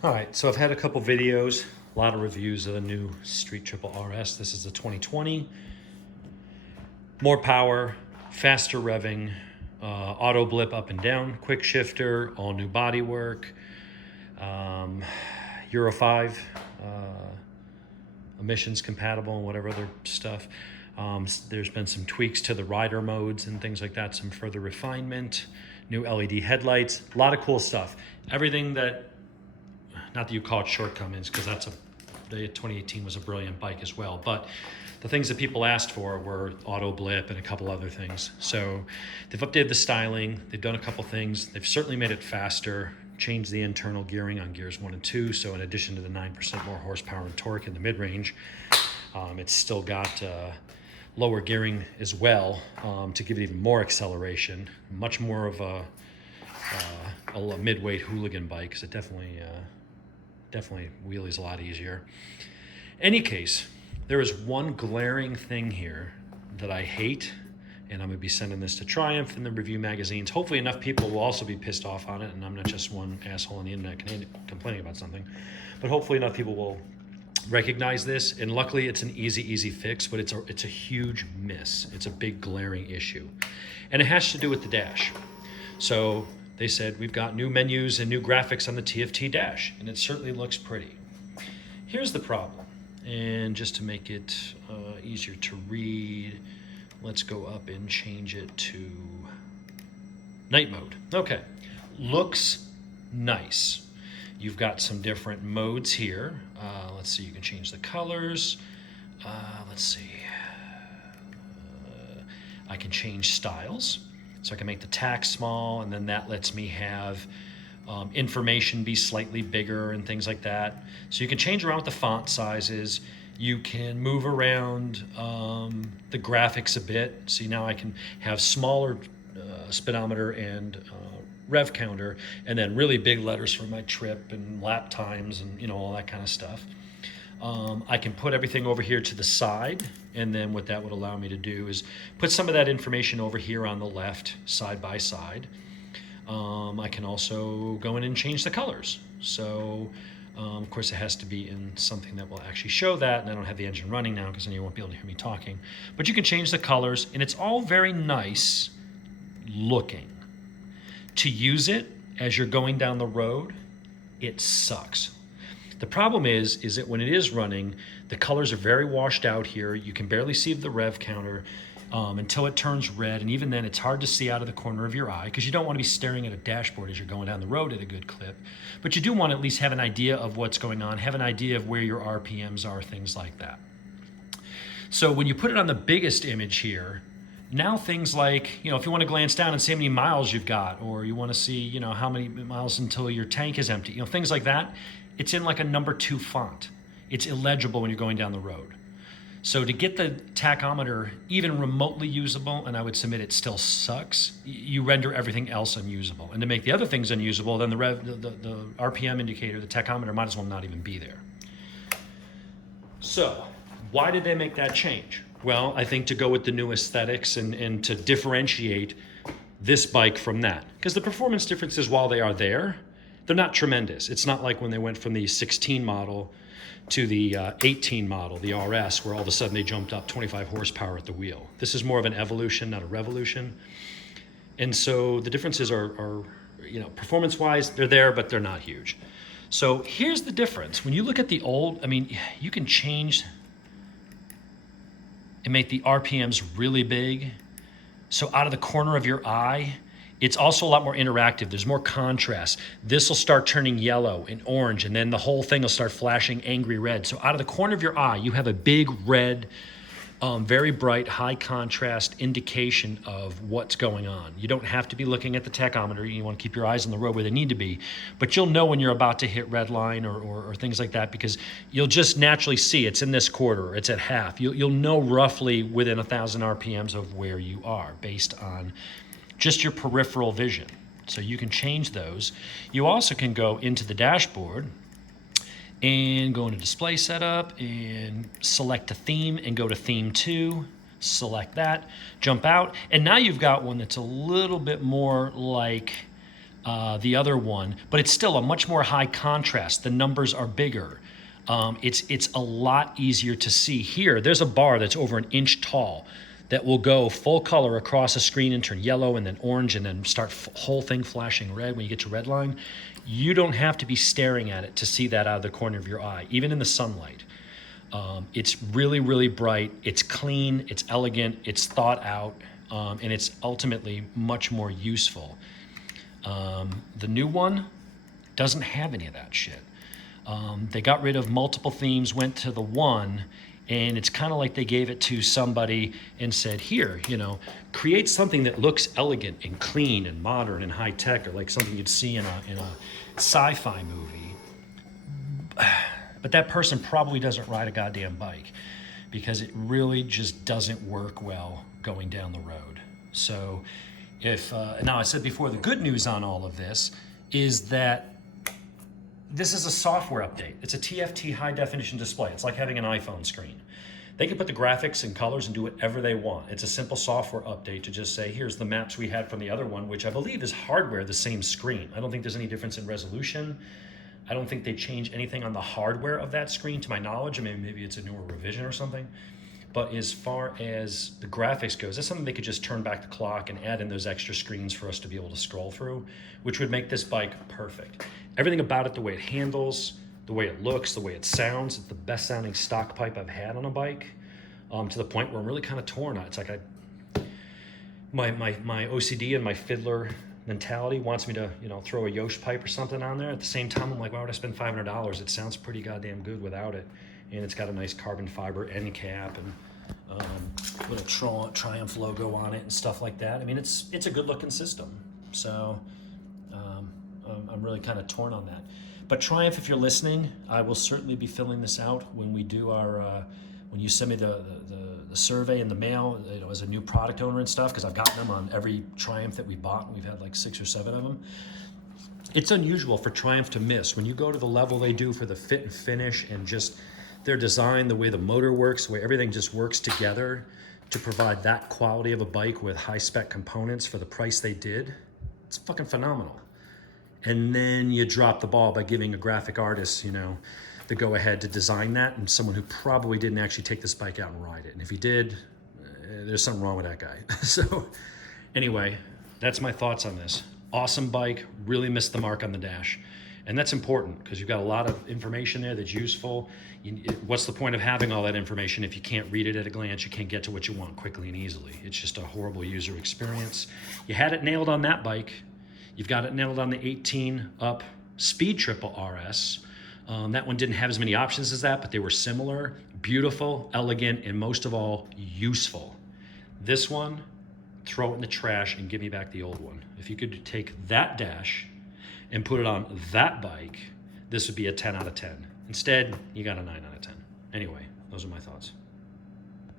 All right, so I've had a couple videos, a lot of reviews of the new Street Triple RS. This is the 2020. More power, faster revving, auto blip up and down, quick shifter, all new bodywork, um, Euro 5 emissions compatible and whatever other stuff. There's been some tweaks to the rider modes and things like that, some further refinement, new LED headlights, a lot of cool stuff. Everything that, not that you call it shortcomings, because the 2018 was a brilliant bike as well, but the things that people asked for were auto blip and a couple other things. So they've updated the styling, they've done a couple things, they've certainly made it faster, changed the internal gearing on gears 1 and 2, so in addition to the 9% more horsepower and torque in the mid-range, it's still got lower gearing as well, to give it even more acceleration, much more of a mid-weight hooligan bike, because it definitely wheelies a lot easier. Any case, there is one glaring thing here that I hate, and I'm going to be sending this to Triumph and the review magazines. Hopefully enough people will also be pissed off on it, and I'm not just one asshole on the internet complaining about something, but hopefully enough people will recognize this, and luckily it's an easy fix, but it's a huge miss. It's a big glaring issue, and it has to do with the dash. So they said we've got new menus and new graphics on the TFT dash, and it certainly looks pretty. Here's the problem, and just to make it easier to read, let's go up and change it to night mode. Okay, looks nice. You've got some different modes here. Let's see, you can change the colors. Let's see. I can change styles. So I can make the tack small, and then that lets me have information be slightly bigger and things like that. So you can change around with the font sizes. You can move around the graphics a bit. See, now I can have smaller speedometer and rev counter, and then really big letters for my trip and lap times and all that kind of stuff. I can put everything over here to the side, and then what that would allow me to do is put some of that information over here on the left side by side. I can also go in and change the colors. So of course it has to be in something that will actually show that, and I don't have the engine running now because then you won't be able to hear me talking. But you can change the colors, and it's all very nice looking. To use it as you're going down the road, it sucks. The problem is that when it is running, the colors are very washed out here. You can barely see the rev counter until it turns red, and even then it's hard to see out of the corner of your eye because you don't want to be staring at a dashboard as you're going down the road at a good clip. But you do want to at least have an idea of what's going on, have an idea of where your RPMs are, things like that. So when you put it on the biggest image here, now things like, if you want to glance down and see how many miles you've got, or you want to see, how many miles until your tank is empty, things like that, it's in like a number 2 font. It's illegible when you're going down the road. So to get the tachometer even remotely usable, and I would submit it still sucks, you render everything else unusable. And to make the other things unusable, then the RPM indicator, the tachometer, might as well not even be there. So why did they make that change? Well, I think to go with the new aesthetics and to differentiate this bike from that. Because the performance differences, while they are there, they're not tremendous. It's not like when they went from the 16 model to the 18 model, the RS, where all of a sudden they jumped up 25 horsepower at the wheel. This is more of an evolution, not a revolution. And so the differences are performance-wise, they're there, but they're not huge. So here's the difference. When you look at the old, you can change and make the RPMs really big. So out of the corner of your eye, it's also a lot more interactive. There's more contrast. This will start turning yellow and orange, and then the whole thing will start flashing angry red. So out of the corner of your eye, you have a big red, very bright, high contrast indication of what's going on. You don't have to be looking at the tachometer. You want to keep your eyes on the road where they need to be. But you'll know when you're about to hit red line or things like that, because you'll just naturally see it's in this quarter, it's at half. You'll know roughly within 1,000 RPMs of where you are based on just your peripheral vision. So you can change those. You also can go into the dashboard and go into display setup and select a theme and go to theme 2, select that, jump out, and now you've got one that's a little bit more like the other one, but it's still a much more high contrast. The numbers are bigger. It's a lot easier to see. Here, there's a bar that's over an inch tall that will go full color across a screen and turn yellow and then orange and then start whole thing flashing red when you get to red line. You don't have to be staring at it to see that out of the corner of your eye, even in the sunlight. It's really, really bright. It's clean. It's elegant. It's thought out. And it's ultimately much more useful. The new one doesn't have any of that shit. They got rid of multiple themes, went to the one, and it's kind of like they gave it to somebody and said, here, create something that looks elegant and clean and modern and high tech, or like something you'd see in a sci-fi movie. But that person probably doesn't ride a goddamn bike, because it really just doesn't work well going down the road. So now I said before, the good news on all of this is that this is a software update. It's a TFT high definition display. It's like having an iPhone screen. They can put the graphics and colors and do whatever they want. It's a simple software update to just say, here's the maps we had from the other one, which I believe is hardware the same screen. I don't think there's any difference in resolution. I don't think they change anything on the hardware of that screen to my knowledge. I mean, maybe it's a newer revision or something. But as far as the graphics goes, that's something they could just turn back the clock and add in those extra screens for us to be able to scroll through, which would make this bike perfect. Everything about it, the way it handles, the way it looks, the way it sounds, it's the best sounding stock pipe I've had on a bike, to the point where I'm really kind of torn on it. It's like my OCD and my fiddler mentality wants me to, throw a Yosh pipe or something on there. At the same time, I'm like, why would I spend $500? It sounds pretty goddamn good without it. And it's got a nice carbon fiber end cap and with a Triumph logo on it and stuff like that. I mean, it's a good looking system. So I'm really kind of torn on that. But Triumph, if you're listening, I will certainly be filling this out when we do our when you send me the survey in the mail, as a new product owner and stuff, because I've gotten them on every Triumph that we bought, and we've had like 6 or 7 of them. It's unusual for Triumph to miss. When you go to the level they do for the fit and finish and just their design, the way the motor works, the way everything just works together to provide that quality of a bike with high spec components for the price they did, it's fucking phenomenal. And then you drop the ball by giving a graphic artist, the go ahead to design that, and someone who probably didn't actually take this bike out and ride it. And if he did, there's something wrong with that guy. So anyway, that's my thoughts on this. Awesome bike, really missed the mark on the dash. And that's important because you've got a lot of information there that's useful. What's the point of having all that information if you can't read it at a glance? You can't get to what you want quickly and easily. It's just a horrible user experience. You had it nailed on that bike. You've got it nailed on the 18 up Speed Triple RS. That one didn't have as many options as that, but they were similar, beautiful, elegant, and most of all, useful. This one, throw it in the trash and give me back the old one. If you could take that dash and put it on that bike, this would be a 10 out of 10. Instead, you got a 9 out of 10. Anyway, those are my thoughts.